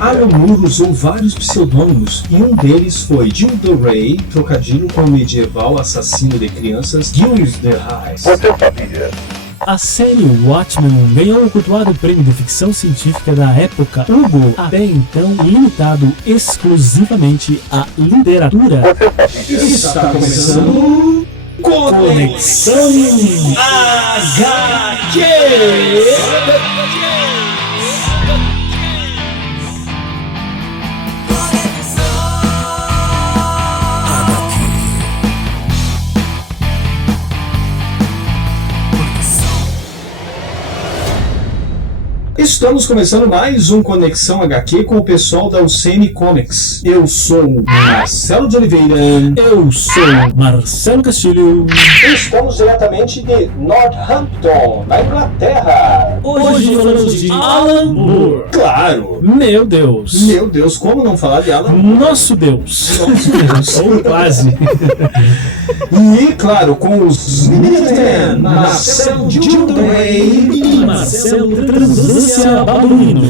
Alan Moore usou vários pseudônimos e um deles foi Gilderoy, trocadilho com o medieval assassino de crianças Gilles de Rais. A série Watchmen ganhou o cultuado prêmio de ficção científica da época Hugo, até então limitado exclusivamente à literatura. Está começando Conexão HQ! Estamos começando mais um Conexão HQ com o pessoal da UCM Comics. Eu sou o Marcelo de Oliveira. Eu sou Marcelo Castilho. Estamos diretamente de Northampton, na Inglaterra. Hoje falamos de Alan Moore. Claro! Meu Deus! Meu Deus, como não falar de Alan Moore? Nosso Deus! Nosso Deus. Ou quase. E, claro, com os Minutemen, Marcelo Gilderoy E Marcelo Transância Babuino.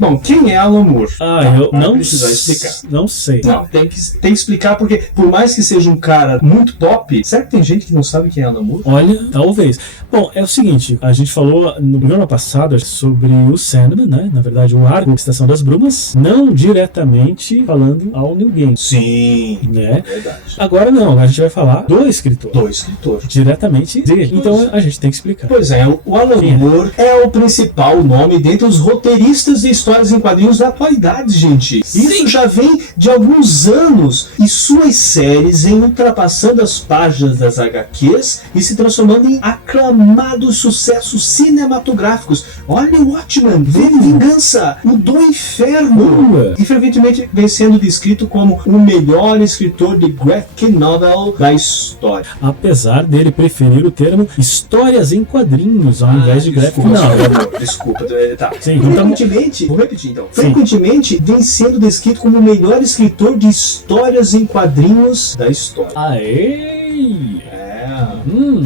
Bom, quem é Alan Moore? Eu não precisar explicar. Não sei. Não, tem que explicar porque, por mais que seja um cara muito top, será que tem gente que não sabe quem é Alan Moore? Olha, talvez. Bom, é o seguinte, a gente falou no programa passado sobre o Sandman, né? Na verdade, o arco Estação das Brumas, não diretamente falando ao Neil Gaiman. Sim, Né? é verdade. Agora não, a gente vai falar do escritor. Do escritor. Diretamente dele. Então a gente tem que explicar. Pois é, o Alan Moore é o principal nome dentre os roteiristas de histórias em quadrinhos da atualidade, gente. Isso já vem de alguns anos e suas séries vêm ultrapassando as páginas das HQs e se transformando em aclamados sucessos cinematográficos. Olha o Watchmen, V de Vingança, o do Inferno. E frequentemente vem sendo descrito como o melhor escritor de graphic novel da história. Apesar dele preferir o termo histórias em quadrinhos ao invés de graphic novel. Desculpa, tá. Sim, então frequentemente, vou repetir então. Sim. Frequentemente vem sendo descrito como o melhor escritor de histórias em quadrinhos da história. Aê!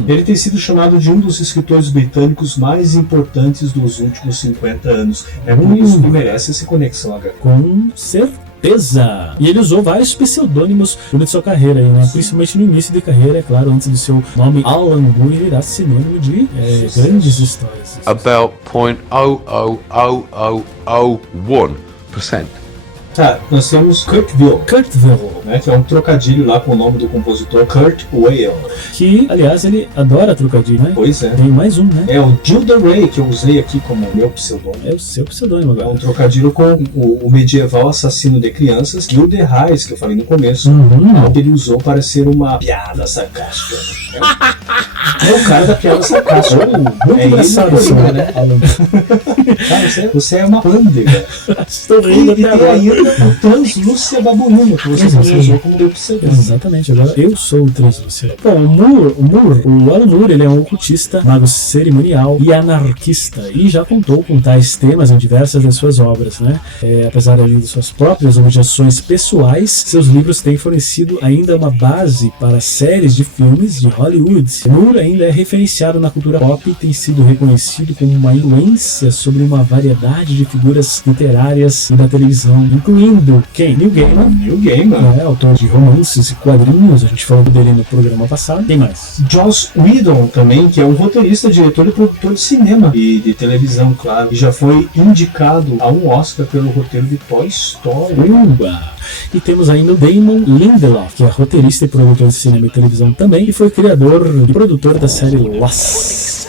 Ele tem sido chamado de um dos escritores britânicos mais importantes dos últimos 50 anos. É por isso que merece essa conexão HQ. Com certeza! E ele usou vários pseudônimos durante sua carreira, aí, né? Principalmente no início de carreira, é claro, antes do seu nome Alan Moore virar sinônimo de grandes histórias. About 0.00001%. Tá, nós temos Kurtville, Kurtville, né, que é um trocadilho lá com o nome do compositor Kurt Weill. que, aliás, ele adora trocadilho, né? Pois é. Tem mais um, né? É o Gilderoy, que eu usei aqui como meu pseudônimo. É o seu pseudônimo É agora. um trocadilho com o medieval assassino de crianças, Gilles de Rais, que eu falei no começo, que ele usou para ser uma piada sarcástica. É o cara da piada sarcástica. Muito É engraçado ele, isso, né? Alan. Cara, você é uma pândega. Estou E rindo até tem agora. ainda o Translúcia Babuíno, que você também usou como meu pseudônimo. Exatamente, agora eu sou o translúcido. Bom, o Alan Moore, ele é um ocultista, mago cerimonial e anarquista, e já contou com tais temas em diversas das suas obras, né? Apesar ali de suas próprias objeções pessoais, seus livros têm fornecido ainda uma base para séries de filmes de Hollywood. Moore ainda é referenciado na cultura pop e tem sido reconhecido como uma influência sobre uma variedade de figuras literárias e da televisão, incluindo quem? Neil Gaiman. Neil Gaiman. Autor de romances e quadrinhos, a gente falou dele no programa passado. Quem mais? Joss Whedon também, que é um roteirista, diretor e produtor de cinema e de televisão, claro, e já foi indicado a um Oscar pelo roteiro de Toy Story. E temos ainda o Damon Lindelof, que é roteirista e produtor de cinema e televisão também, e foi criador e produtor da série Lost.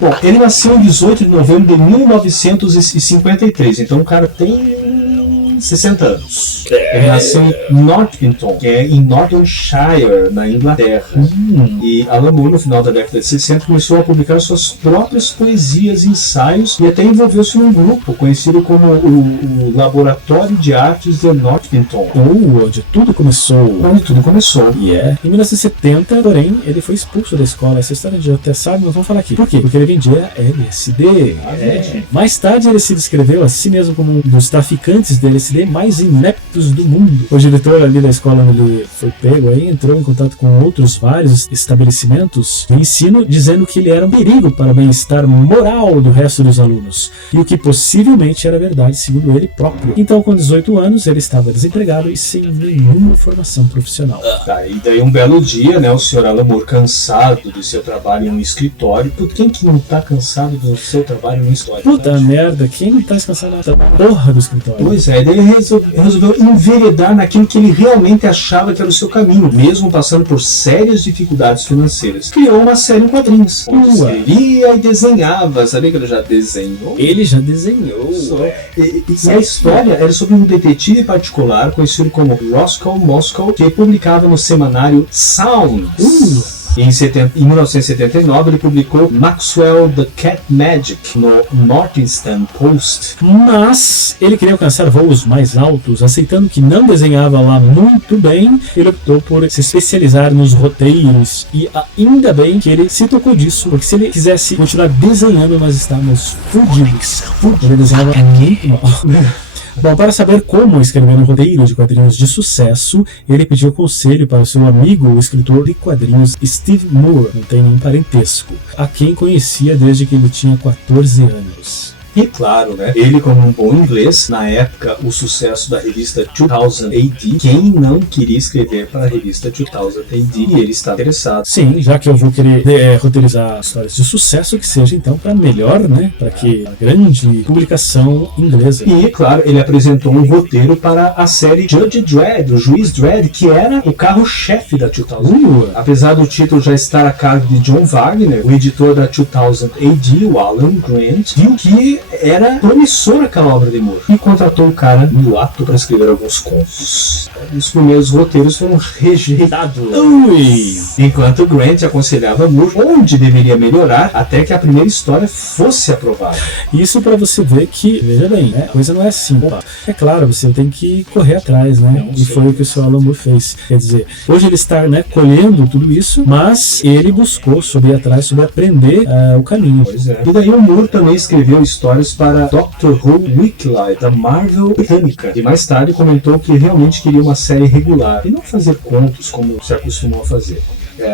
Bom, ele nasceu em 18 de novembro de 1953, então o cara tem 60 anos. Ele nasceu em Northampton, que é em Northamptonshire, na Inglaterra. E Alan Moore, no final da década de 60, começou a publicar suas próprias poesias e ensaios e até envolveu-se num grupo conhecido como o Laboratório de Artes de Northampton. Onde tudo começou. Onde tudo começou. Em 1970, porém, ele foi expulso da escola. Essa história a gente já até sabe, mas vamos falar aqui. Por quê? Porque ele vendia LSD. Mais tarde, ele se descreveu a si mesmo como um dos traficantes de LSD LSD mais ineptos do mundo. O diretor ali da escola onde ele foi pego aí entrou em contato com outros vários estabelecimentos de ensino, dizendo que ele era um perigo para o bem-estar moral do resto dos alunos, e o que possivelmente era verdade, segundo ele próprio. Então, com 18 anos, ele estava desempregado e sem nenhuma formação profissional. E daí um belo dia, né, o Sr. Alan Moore, cansado do seu trabalho em um escritório. Por quem que não tá cansado do seu trabalho em um escritório? Puta merda, quem não tá descansado da porra do escritório? Pois é, daí ele resolveu enveredar naquilo que ele realmente achava que era o seu caminho, mesmo passando por sérias dificuldades financeiras. Criou uma série em quadrinhos, onde escrevia e desenhava. Sabia que ele já desenhou? Ele já desenhou. E a história era sobre um detetive particular conhecido como Roscoe Moscow, que publicava no semanário Sound. Em 1979 ele publicou Maxwell the Cat Magic no Northeastern Post. Mas ele queria alcançar voos mais altos, aceitando que não desenhava lá muito bem. Ele optou por se especializar nos roteiros, e ainda bem que ele se tocou disso, porque se ele quisesse continuar desenhando, nós estávamos fudidos. Ele desenhava muito mal. Bom, para saber como escrever um roteiro de quadrinhos de sucesso, ele pediu conselho para o seu amigo, o escritor de quadrinhos Steve Moore, não tem nenhum parentesco, a quem conhecia desde que ele tinha 14 anos. E claro, né, ele como um bom inglês, na época o sucesso da revista 2000 AD, quem não queria escrever para a revista 2000 AD, e ele está interessado. Sim, já que eu vou querer roteirizar histórias de sucesso, que seja então para melhor, né, para que a grande publicação inglesa. E claro, ele apresentou um roteiro para a série Judge Dredd, o Juiz Dredd, que era o carro-chefe da 2000. Apesar do título já estar a cargo de John Wagner, o editor da 2000 AD, o Alan Grant, viu que era promissora aquela obra de Moore e contratou um cara mulato para escrever alguns contos. Os primeiros roteiros foram rejeitados. Enquanto Grant aconselhava Moore onde deveria melhorar até que a primeira história fosse aprovada. Isso para você ver que, veja bem, a coisa não é assim. É claro, você tem que correr atrás, né? E foi o que o Sr. Alan Moore fez. Quer dizer, hoje ele está, né, colhendo tudo isso, mas ele buscou sobre atrás, sobre aprender o caminho. Pois é. E daí o Moore também escreveu histórias para Doctor Who Weekly, da Marvel britânica, e mais tarde comentou que realmente queria uma série regular e não fazer contos como se acostumou a fazer.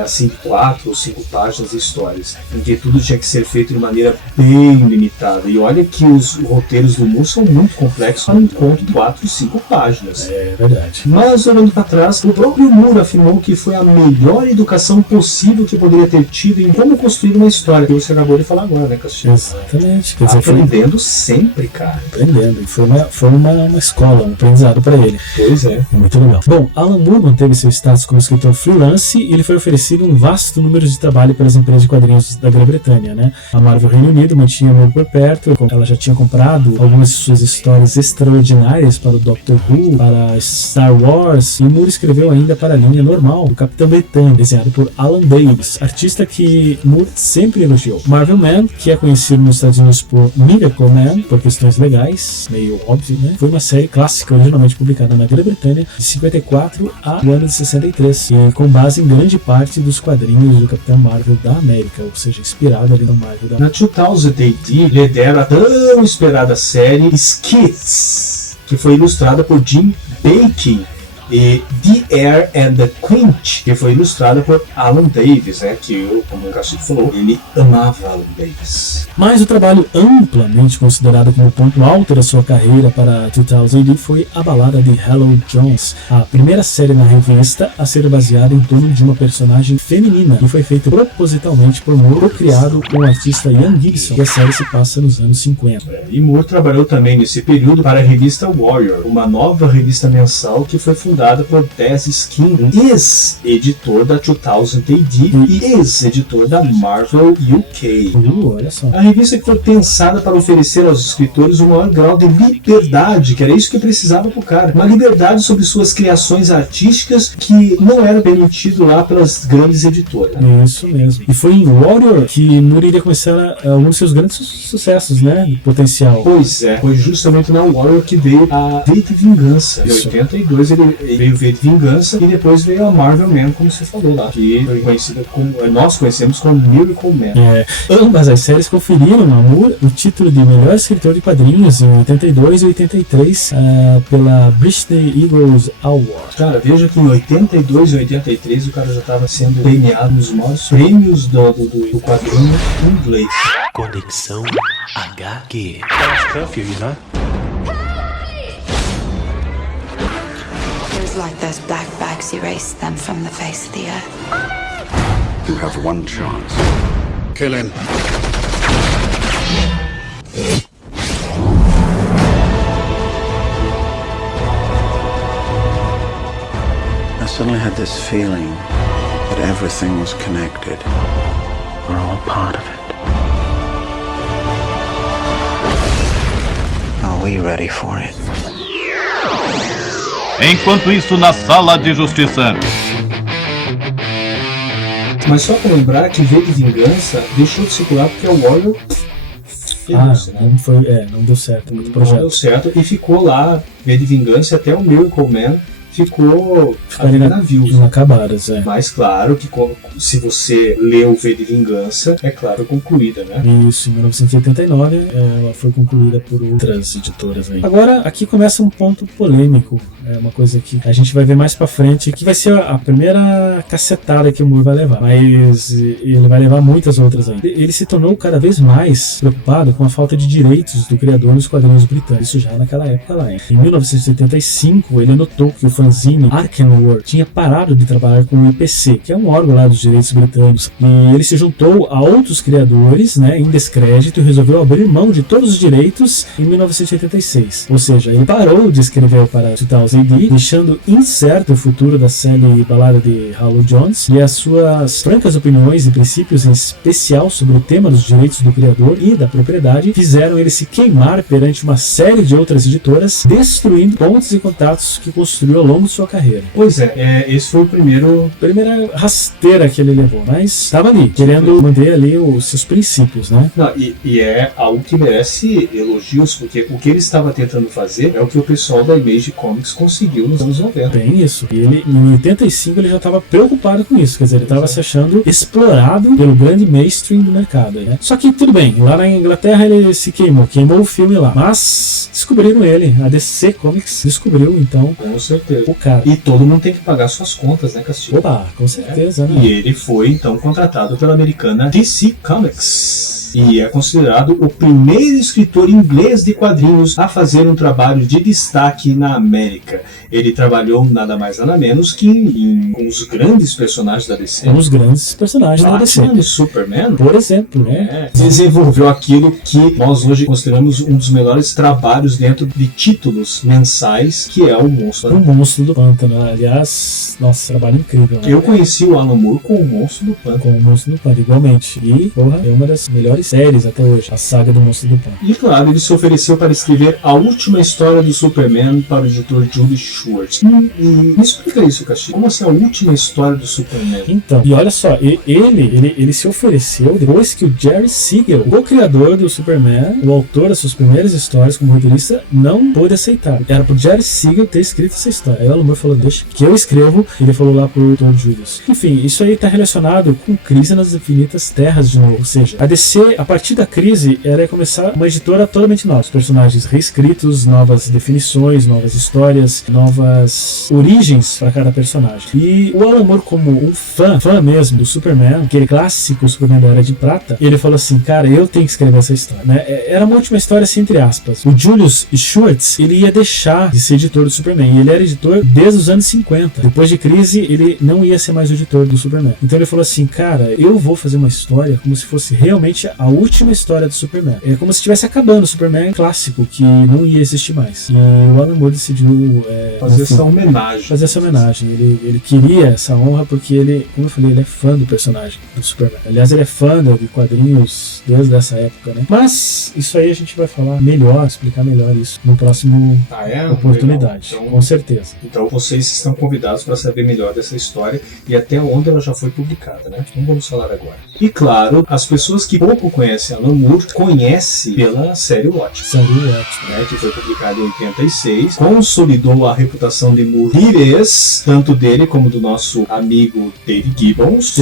Assim, 4 ou 5 páginas de histórias, em que tudo tinha que ser feito de maneira bem limitada. E olha que os roteiros do Moore são muito complexos para um conto de 4 ou 5 páginas. É verdade. Mas, olhando para trás, o próprio Moore afirmou que foi a melhor educação possível que poderia ter tido em como construir uma história, que você acabou de falar agora, né, Castilho? Exatamente. Quer dizer, aprendendo sempre, cara. Aprendendo. E foi uma escola, um aprendizado para ele. Pois é. Muito legal. Bom, Alan Moore manteve seu status como escritor freelance e ele foi oferecido um vasto número de trabalho pelas empresas de quadrinhos da Grã-Bretanha, né? A Marvel Reino Unido mantinha Moore por perto, ela já tinha comprado algumas de suas histórias extraordinárias para o Doctor Who, para Star Wars, e Moore escreveu ainda para a linha normal do Capitão Britânico, desenhado por Alan Davis, artista que Moore sempre elogiou. Marvel Man, que é conhecido nos Estados Unidos por Miracle Man, por questões legais, meio óbvio, né? Foi uma série clássica originalmente publicada na Grã-Bretanha de 54 ao ano de 63, e com base em grande parte dos quadrinhos do Capitão Marvel da América, ou seja, inspirado ali no Marvel da América. Na 2000 AD, lidera a tão esperada série Skits, que foi ilustrada por Jim Bacon, e The Air and the Quinch, que foi ilustrada por Alan Davis, né, que eu, como o Cassidy falou, ele amava Alan Davis. Mas o trabalho amplamente considerado como ponto alto da sua carreira para 2000 AD foi a balada de Hello Jones, a primeira série na revista a ser baseada em torno de uma personagem feminina, que foi feita propositalmente por Moore, criado com o artista Ian Gibson, e a série se passa nos anos 50. E Moore trabalhou também nesse período para a revista Warrior, uma nova revista mensal que foi fundada por Dez Skin, ex-editor da 2000 AD e ex-editor da Marvel UK. Olha só. A revista que foi pensada para oferecer aos escritores um maior grau de liberdade, que era isso que precisava pro cara. Uma liberdade sobre suas criações artísticas que não era permitido lá pelas grandes editoras. Isso mesmo. E foi em Warrior que Moore iria começar um dos seus grandes sucessos, né? Potencial. Pois é, foi justamente na Warrior que veio a V de Vingança. Em 82 ele veio V de Vingança e depois veio a Marvel Man, como você falou lá, que foi conhecida como, nós conhecemos como Miracle Man. Ambas as séries conferiram a Moore o título de melhor escritor de quadrinhos em 82 e 83 pela British Eagles Award. Cara, veja que em 82 e 83 o cara já estava sendo premiado nos maiores prêmios do quadrinho inglês. Conexão HQ. Feels like those black bags erased them from the face of the earth. You have one chance. Kill him. I suddenly had this feeling that everything was connected. We're all part of it. Are we ready for it? Enquanto isso, na Sala de Justiça. Mas só para lembrar que V de Vingança deixou de circular porque o Warrior não deu certo, muito não projeto. deu certo e ficou lá V de Vingança até o Miracle Man ficou ali navios. Inacabadas, Mas claro que se você leu V de Vingança, é claro, concluída, né? Isso, em 1989 ela foi concluída por outras editoras aí. Agora, aqui começa um ponto polêmico, uma coisa que a gente vai ver mais pra frente, que vai ser a primeira cacetada que o Moore vai levar, mas ele vai levar muitas outras ainda. Ele se tornou cada vez mais preocupado com a falta de direitos do criador nos quadrinhos britânicos, isso já naquela época lá. Em 1975, ele notou que o fanzine Arkenworld tinha parado de trabalhar com o IPC, que é um órgão lá dos direitos britânicos, e ele se juntou a outros criadores, em descrédito, e resolveu abrir mão de todos os direitos em 1986. Ou seja, ele parou de escrever para 2000 AD, deixando incerto o futuro da série Balada de Halo Jones, e as suas francas opiniões e princípios, em especial sobre o tema dos direitos do criador e da propriedade, fizeram ele se queimar perante uma série de outras editoras, destruindo pontos e contatos que construiu ao longo de sua carreira. Pois esse foi primeira rasteira que ele levou, mas estava ali, querendo manter ali os seus princípios, né? Não, e é algo que merece elogios, porque o que ele estava tentando fazer é o que o pessoal da Image Comics conseguiu nos anos 90. Bem isso. E ele, em 85, ele já estava preocupado com isso, quer dizer, ele estava se achando explorado pelo grande mainstream do mercado, né? Só que tudo bem, lá na Inglaterra ele se queimou o filme lá, mas descobriram ele, a DC Comics descobriu, então, com certeza, o cara. E todo mundo tem que pagar suas contas, né, Castilho? Opa, com certeza, né? E ele foi, então, contratado pela americana DC Comics. E é considerado o primeiro escritor inglês de quadrinhos a fazer um trabalho de destaque na América. Ele trabalhou nada mais nada menos que com os grandes personagens da DC. Com os grandes personagens da DC. Batman e Superman, por exemplo, né? Desenvolveu aquilo que nós hoje consideramos um dos melhores trabalhos dentro de títulos mensais, que é o Monstro. O Monstro do Pântano. Aliás, nossa, trabalho incrível, né? Eu conheci o Alan Moore com o Monstro do Pântano. Com o Monstro do Pântano, igualmente. E, é uma das melhores séries até hoje, a saga do Monstro do Pântano. E claro, ele se ofereceu para escrever a última história do Superman para o editor Julie Schwartz. Me explica isso, Castilho. Como assim a última história do Superman? Então, e olha só, ele se ofereceu depois que o Jerry Siegel, o criador do Superman, o autor das suas primeiras histórias como roteirista, não pôde aceitar. Era pro Jerry Siegel ter escrito essa história. Aí o Alan Moore falou, deixa que eu escrevo, e ele falou lá pro Todd Julius. Enfim, isso aí tá relacionado com Crise nas Infinitas Terras de novo. Ou seja, a DC, a partir da Crise, ela ia começar uma editora totalmente nova. Os personagens reescritos, novas definições, novas histórias, novas origens para cada personagem. E o Alan Moore, como um fã mesmo do Superman, aquele clássico Superman da Era de Prata, ele falou assim, cara, eu tenho que escrever essa história, né? Era uma última história assim, entre aspas. O Julius Schwartz, ele ia deixar de ser editor do Superman, e ele era editor desde os anos 50. Depois de Crise, ele não ia ser mais o editor do Superman. Então ele falou assim, cara, eu vou fazer uma história como se fosse realmente a última história do Superman. É como se estivesse acabando o Superman clássico, que não ia existir mais. E o Alan Moore decidiu fazer essa homenagem. Fazer essa homenagem. Ele queria essa honra porque ele, como eu falei, ele é fã do personagem do Superman. Aliás, ele é fã de quadrinhos desde essa época, né? Mas isso aí a gente vai falar melhor, explicar melhor isso no próximo oportunidade. Então, com certeza. Então vocês estão convidados para saber melhor dessa história e até onde ela já foi publicada, né? Não vamos falar agora. E claro, as pessoas que pouco pouco conhece Alan Moore, conhece pela série Watchmen. Série Watchmen. Que foi publicado em 86, consolidou a reputação de Moore tanto dele como do nosso amigo David Gibbons.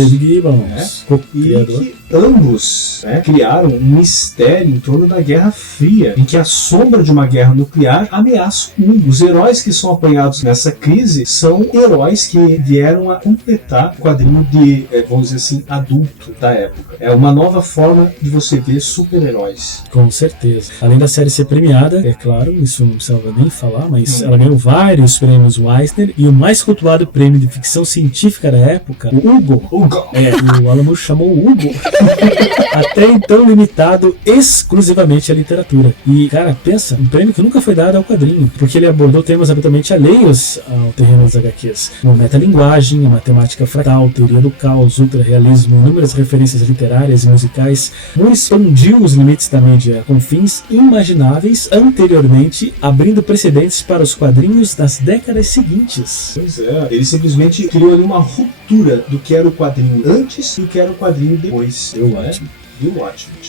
Co-criador. E que ambos criaram um mistério em torno da Guerra Fria, em que a sombra de uma guerra nuclear ameaça o mundo. Os heróis que são apanhados nessa crise são heróis que vieram a completar o quadrinho de, vamos dizer assim, adulto da época. É uma nova forma de você ver super-heróis. Com certeza. Além da série ser premiada, é claro, isso não precisava nem falar, mas ela ganhou vários prêmios Eisner e o mais cultuado prêmio de ficção científica da época, o Hugo. O Alan Moore chamou o Hugo. Até então limitado exclusivamente à literatura. E, cara, pensa, um prêmio que nunca foi dado ao quadrinho, porque ele abordou temas absolutamente alheios ao terreno das HQs, como metalinguagem, a matemática fratal, teoria do caos, ultra-realismo, inúmeras referências literárias e musicais. Moore expandiu os limites da mídia com fins inimagináveis anteriormente, abrindo precedentes para os quadrinhos das décadas seguintes. Pois é, ele simplesmente criou ali uma ruptura do que era o quadrinho antes e o que era o quadrinho depois. E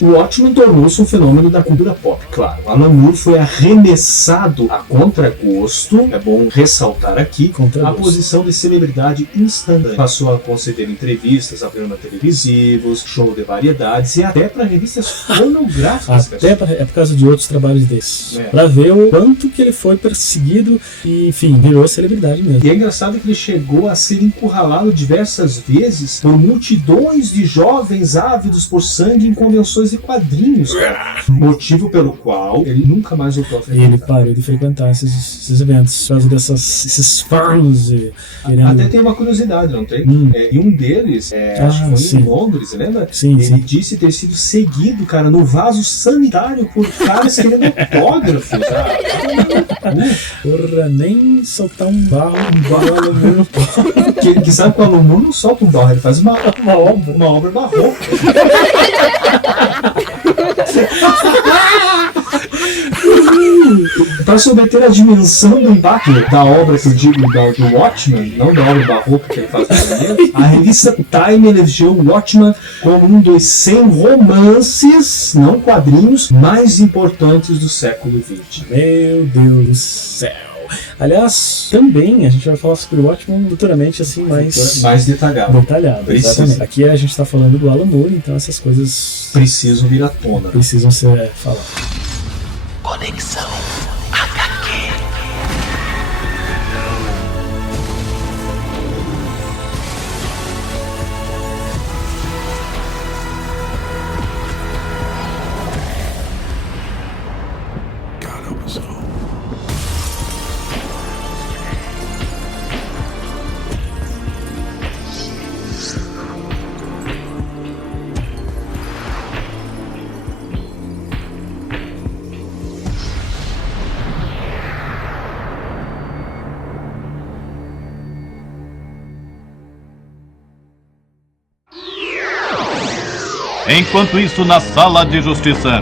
o Watchmen tornou-se um fenômeno da cultura pop, claro. Alan Moore foi arremessado a contragosto, é bom ressaltar aqui, a posição de celebridade instantânea. Passou a conceder entrevistas a programas televisivos, show de variedades e até para revistas pornográficas. É por causa de outros trabalhos desses. Pra ver o quanto que ele foi perseguido e, enfim, virou celebridade mesmo. E é engraçado que ele chegou a ser encurralado diversas vezes por multidões de jovens ávidos por sangue em convenções de quadrinhos, cara. Motivo pelo qual ele nunca mais voltou a frequentar. Ele parou de frequentar esses eventos, por causa desses fãs. Até tem uma curiosidade, não tem? E um deles, acho que foi em Londres, lembra? Ele disse ter sido seguido, cara, no vaso sanitário por caras querendo autógrafos. Porra, nem soltar um barro no que sabe que o Alan Moore não solta um barro, ele faz uma obra barroca. Para submeter a dimensão do impacto da obra que eu digo do Watchmen, não da obra barroca que ele faz, a revista Time elegeu o Watchmen como um dos 100 romances, não quadrinhos, mais importantes do século XX. Meu Deus do céu! Aliás, também a gente vai falar sobre o Watchmen futuramente, assim, mais detalhado. Exatamente. Aqui a gente está falando do Alan Moore, então essas coisas precisam vir à tona. Precisam ser faladas. Conexão HQ. God help us all. Enquanto isso, na Sala de Justiça.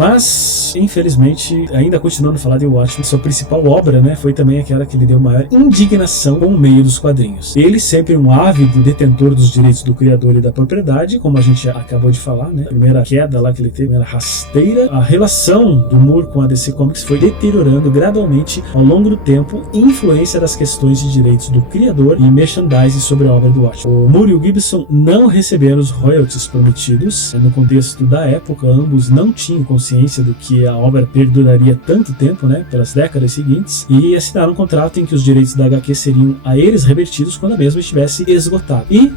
Mas, infelizmente, ainda continuando a falar de Watchmen, sua principal obra, né, foi também aquela que lhe deu maior indignação com o meio dos quadrinhos. Ele, sempre um ávido detentor dos direitos do criador e da propriedade, como a gente acabou de falar, né, a primeira queda lá que ele teve, a primeira rasteira, a relação do Moore com a DC Comics foi deteriorando gradualmente ao longo do tempo, influência das questões de direitos do criador e merchandising sobre a obra do Watchmen. O Moore e o Gibson não receberam os royalties prometidos. No contexto da época, ambos não tinham consciência do que a obra perduraria tanto tempo, né, pelas décadas seguintes, e assinaram um contrato em que os direitos da HQ seriam a eles revertidos quando a mesma estivesse esgotada. E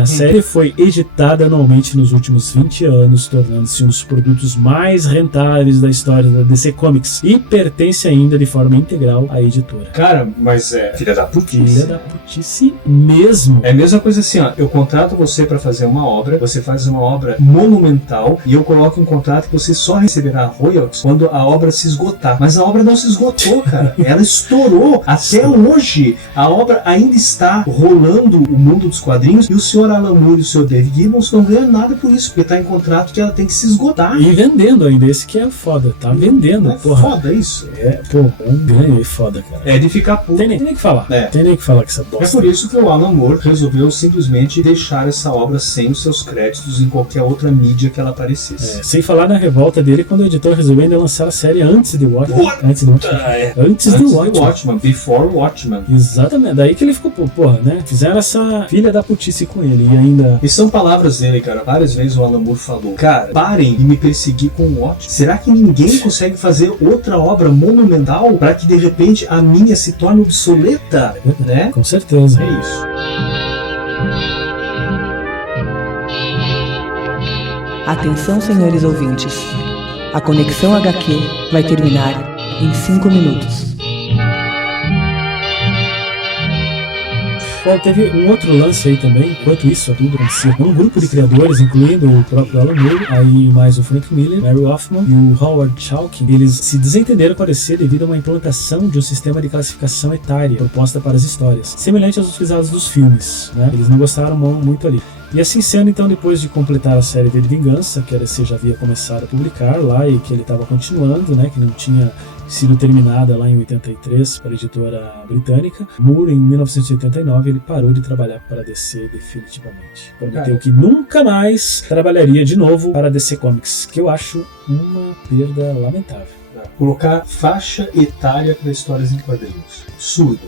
a série foi editada anualmente nos últimos 20 anos, tornando-se um dos produtos mais rentáveis da história da DC Comics, e pertence ainda de forma integral à editora. Cara, mas filha da putice. Filha da putice mesmo. É a mesma coisa assim, ó, eu contrato você pra fazer uma obra, você faz uma obra monumental, e eu coloco em contrato que você você só receberá royalties quando a obra se esgotar. Mas a obra não se esgotou, cara. Ela estourou. Até hoje, a obra ainda está rolando o mundo dos quadrinhos e o Sr. Alan Moore e o Sr. Dave Gibbons não ganham nada por isso, porque tá em contrato que ela tem que se esgotar. E vendendo ainda, esse que é foda. Tá vendendo, É porra. foda isso. Um ganho aí foda, cara. É de ficar puto. Tem nem que falar. É. Tem nem que falar que essa bosta. É por isso que o Alan Moore resolveu simplesmente deixar essa obra sem os seus créditos em qualquer outra mídia que ela aparecesse. Sem falar na revolta dele quando o editor resolveu ainda lançar a série antes de Watchmen. Antes do Watchmen. Before Watchmen. Exatamente. Daí que ele ficou, porra, né? Fizeram essa filha da putice com ele e ainda... E são palavras dele, cara. Várias vezes o Alan Moore falou: cara, parem de me perseguir com o Watchmen. Será que ninguém consegue fazer outra obra monumental para que de repente a minha se torne obsoleta? Né? Com certeza. É isso. Atenção, senhores ouvintes. A Conexão HQ vai terminar em 5 minutos. Bom, teve um outro lance aí também, enquanto isso tudo acontecia. Um grupo de criadores, incluindo o próprio Alan Moore, aí mais o Frank Miller, Mary Hoffman e o Howard Chaykin, eles se desentenderam com a DC devido a uma implantação de um sistema de classificação etária proposta para as histórias, semelhante aos utilizados dos filmes, né? Eles não gostaram muito ali. E assim sendo, então, depois de completar a série de Vingança, que a DC já havia começado a publicar lá e que ele estava continuando, né, que não tinha sido terminada lá em 83 para a editora britânica, Moore, em 1989, ele parou de trabalhar para a DC definitivamente. Prometeu que nunca mais trabalharia de novo para a DC Comics, que eu acho uma perda lamentável. Colocar faixa etária para histórias em quadrinhos. Absurdo.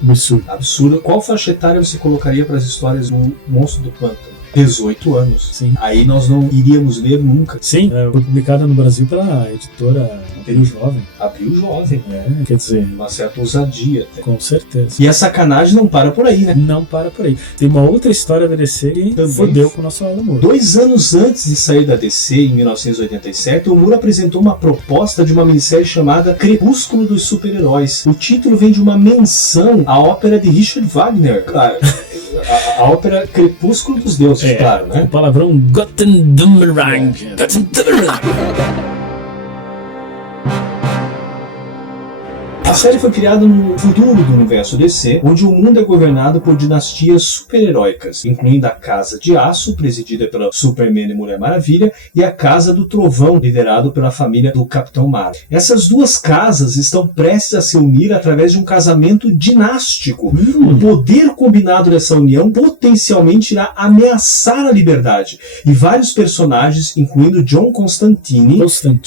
Absurdo. Qual faixa etária você colocaria para as histórias do Monstro do Pântano? 18 anos. Sim. Aí nós não iríamos ler nunca. Sim, foi publicada no Brasil pela editora Abril Jovem. Abril Jovem. Quer dizer... Uma certa ousadia até. Com certeza. E a sacanagem não para por aí, né? Não para por aí. Tem uma outra história da DC que fodeu com o nosso Alan Moore. 2 anos antes de sair da DC, em 1987, o Moore apresentou uma proposta de uma minissérie chamada Crepúsculo dos Super-Heróis. O título vem de uma menção à ópera de Richard Wagner. Claro, a ópera Crepúsculo dos Deuses, claro, né? O palavrão Götterdämmerung. A série foi criada no futuro do universo DC, onde o mundo é governado por dinastias super-heróicas, incluindo a Casa de Aço, presidida pela Superman e Mulher Maravilha, e a Casa do Trovão, liderado pela família do Capitão Marvel. Essas duas casas estão prestes a se unir através de um casamento dinástico. O poder combinado dessa união potencialmente irá ameaçar a liberdade. E vários personagens, incluindo John Constantine,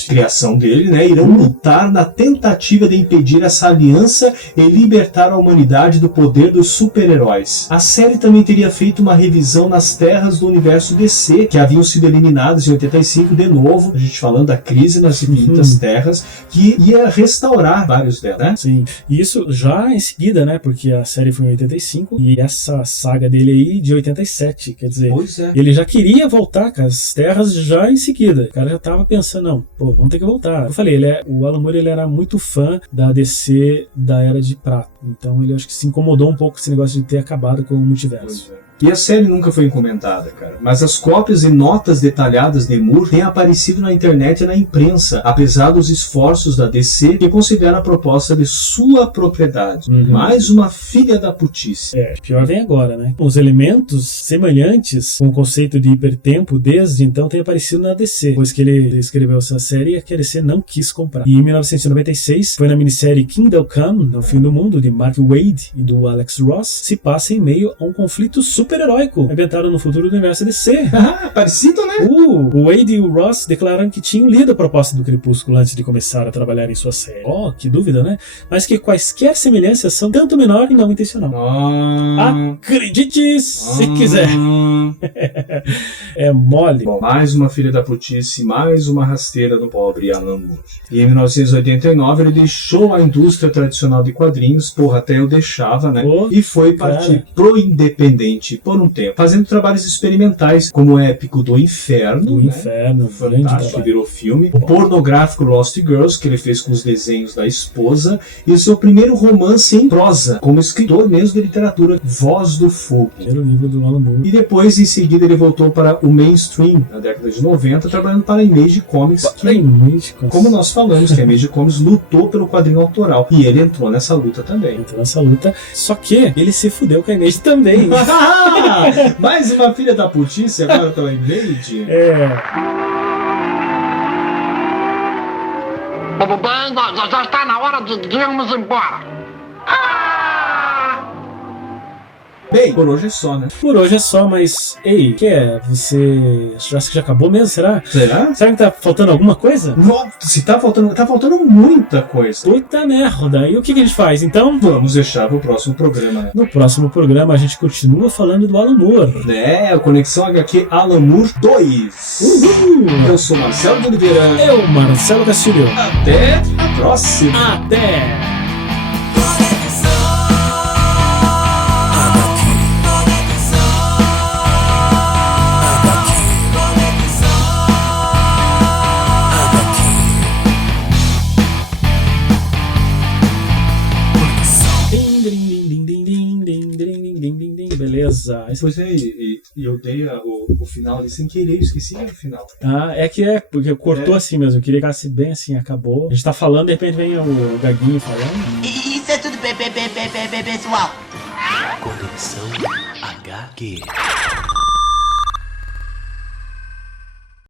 criação dele, né, irão lutar na tentativa de impedir essa aliança e libertar a humanidade do poder dos super-heróis. A série também teria feito uma revisão nas terras do universo DC, que haviam sido eliminadas em 85 de novo, a gente falando da crise nas infinitas terras, que ia restaurar vários delas, né? Sim, e isso já em seguida, né, porque a série foi em 85 e essa saga dele aí de 87, quer dizer, ele já queria voltar com as terras já em seguida. O cara já tava pensando, não, vamos ter que voltar. Eu falei, o Alan Moore, ele era muito fã da DC da Era de Prata. Então ele acho que se incomodou um pouco com esse negócio de ter acabado com o multiverso. E a série nunca foi encomendada, cara. Mas as cópias e notas detalhadas de Moore têm aparecido na internet e na imprensa, apesar dos esforços da DC, que considera a proposta de sua propriedade. Mais uma filha da putice. Pior vem agora, né? Os elementos semelhantes com o conceito de hipertempo desde então têm aparecido na DC. Depois que ele escreveu essa série, a DC não quis comprar. E em 1996, foi na minissérie Kingdom Come, No Fim do Mundo, de Mark Waid e do Alex Ross, se passa em meio a um conflito super-heróico inventado no futuro do universo DC. Parecido, né? O Wade e o Ross declararam que tinham lido a proposta do Crepúsculo antes de começar a trabalhar em sua série. Que dúvida, né? Mas que quaisquer semelhanças são tanto menor e não intencional. Acredite se quiser. É mole. Bom, mais uma filha da putice, mais uma rasteira do pobre Alan Moore. E em 1989 ele deixou a indústria tradicional de quadrinhos, até eu deixava, né? E foi partir pro independente Image por um tempo, fazendo trabalhos experimentais, como o épico do Inferno, Do Inferno, grande fantástico, que trabalho. virou filme, o pornográfico Lost Girls, que ele fez com os desenhos da esposa, e o seu primeiro romance em prosa, como escritor mesmo de literatura, Voz do Fogo. Primeiro livro do Alan Moore. E depois, em seguida, ele voltou para o mainstream, na década de 90, trabalhando para a Image Comics, como nós falamos, que a Image Comics lutou pelo quadrinho autoral, e ele entrou nessa luta também. Entrou nessa luta, só que ele se fudeu com a Image também. Mais uma filha da putice, agora tá a Image? Tudo bem, já está na hora de irmos embora. Bem, por hoje é só, né? Por hoje é só, mas... Ei, que é? Você... Acho que já acabou mesmo, será? Será? Será que tá faltando alguma coisa? Se tá faltando muita coisa. Puta merda. E o que a gente faz, então? Vamos deixar pro próximo programa, né? No próximo programa a gente continua falando do Alan Moore. É, o Conexão HQ Alan Moore 2. Uhul! Eu sou Marcelo de Oliveira. Eu, Marcelo Castilho. Até a próxima. Até! Beleza. Pois é, e eu dei o final ali sem querer, eu esqueci o final. Ah, porque cortou assim mesmo. Eu queria que ficasse bem assim, acabou. A gente tá falando, de repente vem o Gaguinho falando. Isso é tudo pessoal. Conexão HQ.